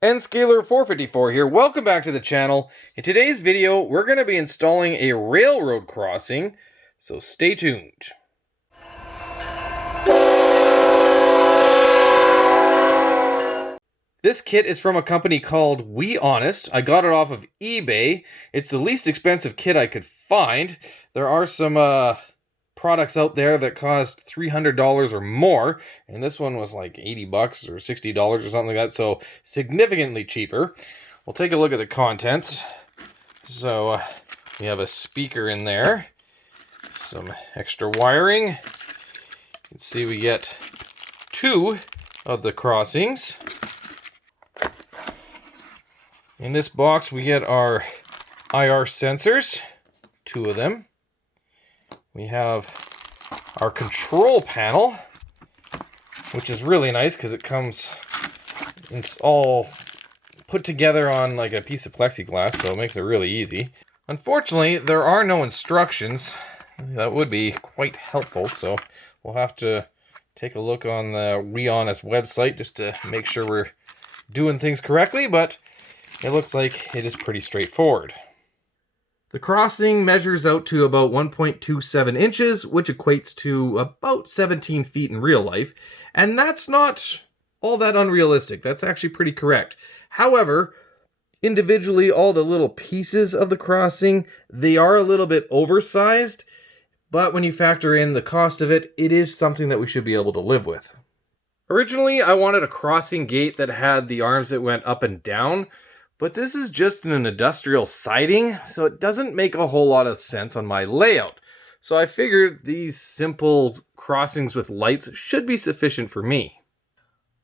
Nscaler454 here. Welcome back to the channel. In today's video, we're going to be installing a railroad crossing, so stay tuned. This kit is from a company called WeHonest. I got it off of eBay. It's the least expensive kit I could find. There are some products out there that cost $300 or more, and this one was like 80 bucks or $60 or something like that, so significantly cheaper. We'll take a look at the contents. So we have a speaker in there, some extra wiring. You can see we get two of the crossings. In this box we get our IR sensors, two of them. We have our control panel, which is really nice because it comes, it's all put together on like a piece of plexiglass, so it makes it really easy. Unfortunately, there are no instructions. That would be quite helpful, so we'll have to take a look on the WeHonest website just to make sure we're doing things correctly, but it looks like it is pretty straightforward. The crossing measures out to about 1.27 inches, which equates to about 17 feet in real life. And that's not all that unrealistic. That's actually pretty correct. However, individually, all the little pieces of the crossing, they are a little bit oversized. But when you factor in the cost of it, it is something that we should be able to live with. Originally, I wanted a crossing gate that had the arms that went up and down. But this is just an industrial siding, so it doesn't make a whole lot of sense on my layout. So I figured these simple crossings with lights should be sufficient for me.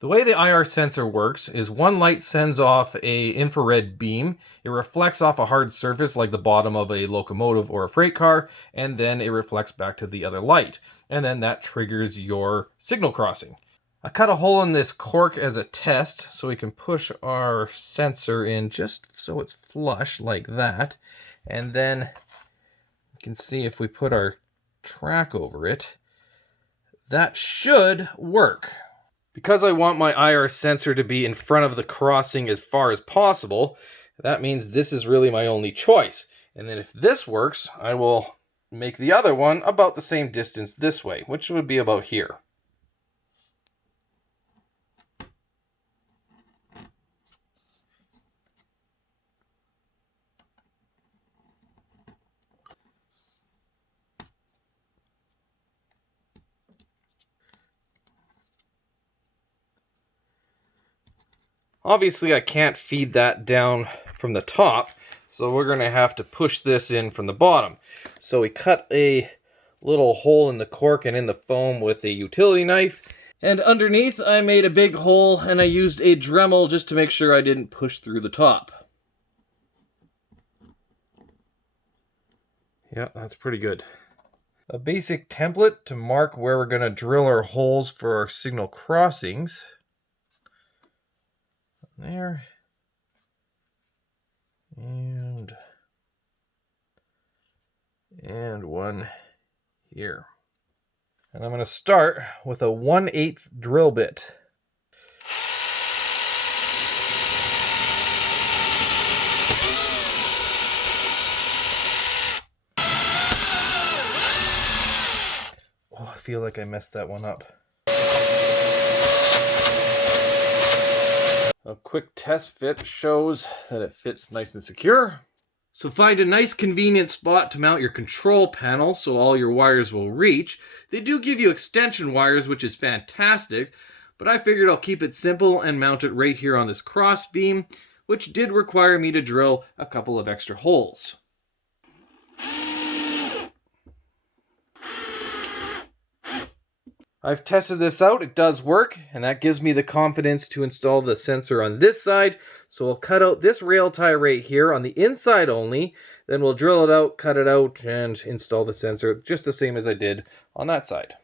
The way the IR sensor works is one light sends off an infrared beam. It reflects off a hard surface like the bottom of a locomotive or a freight car, and then it reflects back to the other light. And then that triggers your signal crossing. I cut a hole in this cork as a test so we can push our sensor in just so it's flush like that. And then you can see if we put our track over it, that should work. Because I want my IR sensor to be in front of the crossing as far as possible, that means this is really my only choice. And then if this works, I will make the other one about the same distance this way, which would be about here. Obviously, I can't feed that down from the top, so we're going to have to push this in from the bottom. So we cut a little hole in the cork and in the foam with a utility knife. And underneath, I made a big hole, and I used a Dremel just to make sure I didn't push through the top. Yeah, that's pretty good. A basic template to mark where we're going to drill our holes for our signal crossings. There, and one here. And I'm going to start with a 1/8 drill bit. Oh, I feel like I messed that one up. A quick test fit shows that it fits nice and secure. So find a nice convenient spot to mount your control panel so all your wires will reach. They do give you extension wires, which is fantastic, but I figured I'll keep it simple and mount it right here on this cross beam, which did require me to drill a couple of extra holes. I've tested this out, it does work, and that gives me the confidence to install the sensor on this side. So we'll cut out this rail tie right here on the inside only, then we'll drill it out, cut it out, and install the sensor just the same as I did on that side.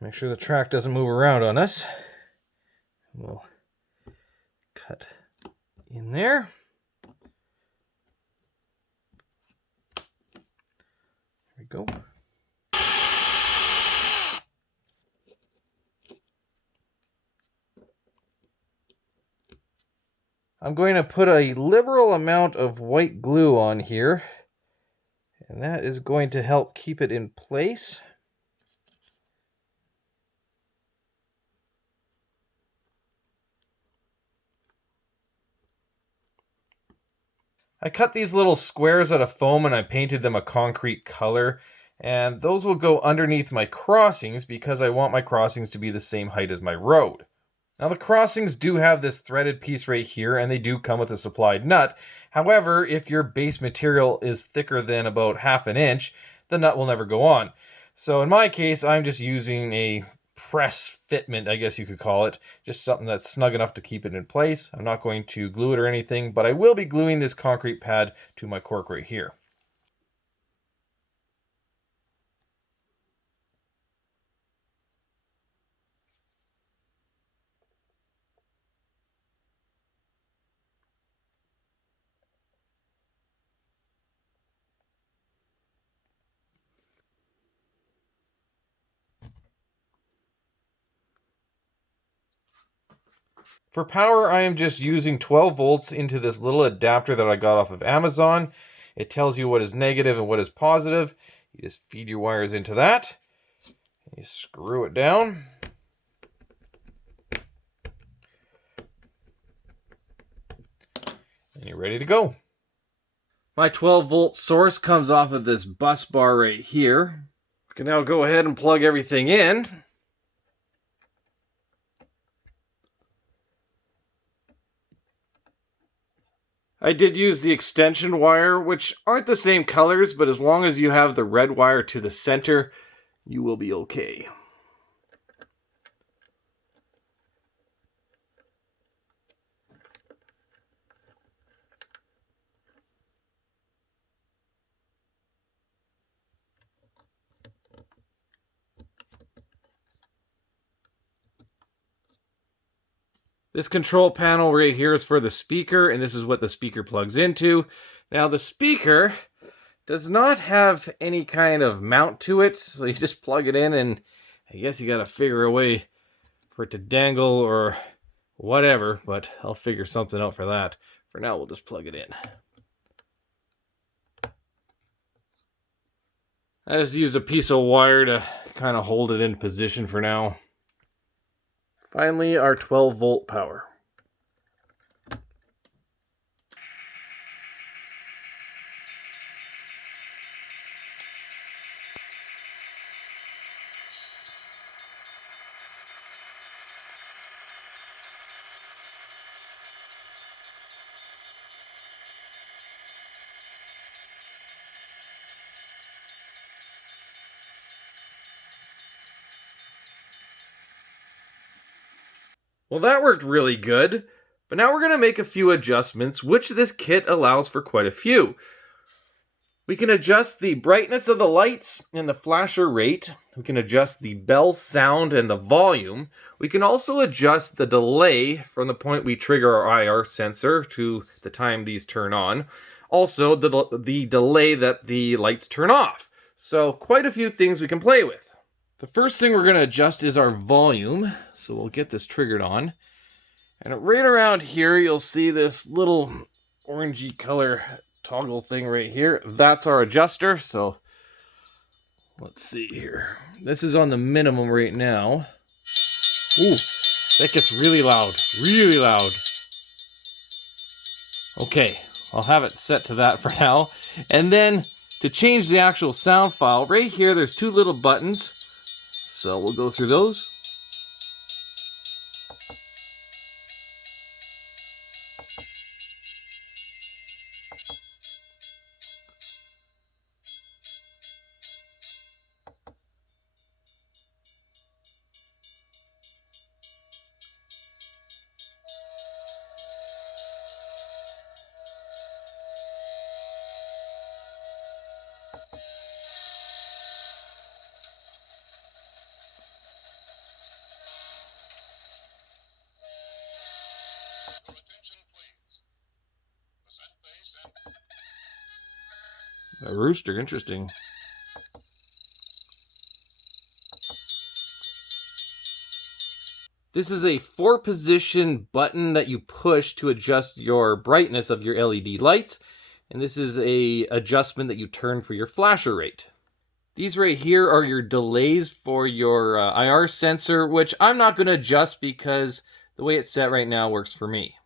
Make sure the track doesn't move around on us. We'll cut in there. There we go. I'm going to put a liberal amount of white glue on here, and that is going to help keep it in place. I cut these little squares out of foam and I painted them a concrete color, and those will go underneath my crossings because I want my crossings to be the same height as my road. Now the crossings do have this threaded piece right here, and they do come with a supplied nut. However, if your base material is thicker than about 1/2 inch, the nut will never go on. So in my case, I'm just using a press fitment, I guess you could call it. Just something that's snug enough to keep it in place. I'm not going to glue it or anything, but I will be gluing this concrete pad to my cork right here. For power, I am just using 12 volts into this little adapter that I got off of Amazon. It tells you what is negative and what is positive. You just feed your wires into that. You screw it down. And you're ready to go. My 12 volt source comes off of this bus bar right here. We can now go ahead and plug everything in. I did use the extension wire, which aren't the same colors, but as long as you have the red wire to the center, you will be okay. This control panel right here is for the speaker, and this is what the speaker plugs into. Now the speaker does not have any kind of mount to it, so you just plug it in, and I guess you gotta figure a way for it to dangle or whatever, but I'll figure something out for that. For now, we'll just plug it in. I just used a piece of wire to kind of hold it in position for now. Finally, our 12 volt power. Well, that worked really good, but now we're going to make a few adjustments, which this kit allows for quite a few. We can adjust the brightness of the lights and the flasher rate. We can adjust the bell sound and the volume. We can also adjust the delay from the point we trigger our IR sensor to the time these turn on. Also, the delay that the lights turn off. So quite a few things we can play with. The first thing we're going to adjust is our volume. So we'll get this triggered on. And right around here, you'll see this little orangey color toggle thing right here. That's our adjuster. So let's see here. This is on the minimum right now. Ooh, that gets really loud. Really loud. Okay, I'll have it set to that for now. And then to change the actual sound file, right here, there's two little buttons. So we'll go through those. A rooster, interesting. This is a 4-position button that you push to adjust your brightness of your LED lights. And this is a adjustment that you turn for your flasher rate. These right here are your delays for your IR sensor, which I'm not going to adjust because the way it's set right now works for me.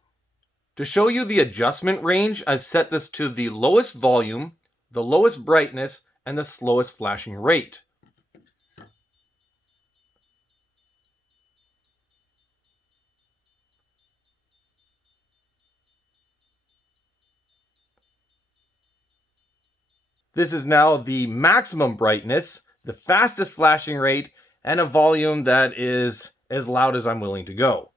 To show you the adjustment range, I've set this to the lowest volume, the lowest brightness, and the slowest flashing rate. This is now the maximum brightness, the fastest flashing rate, and a volume that is as loud as I'm willing to go.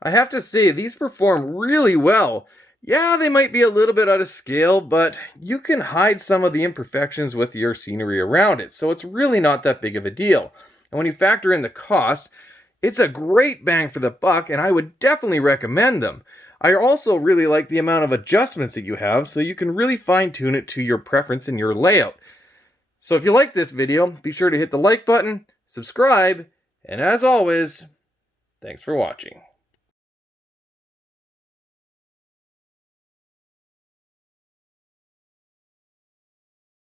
I have to say, these perform really well. Yeah, they might be a little bit out of scale, but you can hide some of the imperfections with your scenery around it, so it's really not that big of a deal. And when you factor in the cost, it's a great bang for the buck, and I would definitely recommend them. I also really like the amount of adjustments that you have, so you can really fine-tune it to your preference and your layout. So if you like this video, be sure to hit the like button, subscribe, and as always, thanks for watching.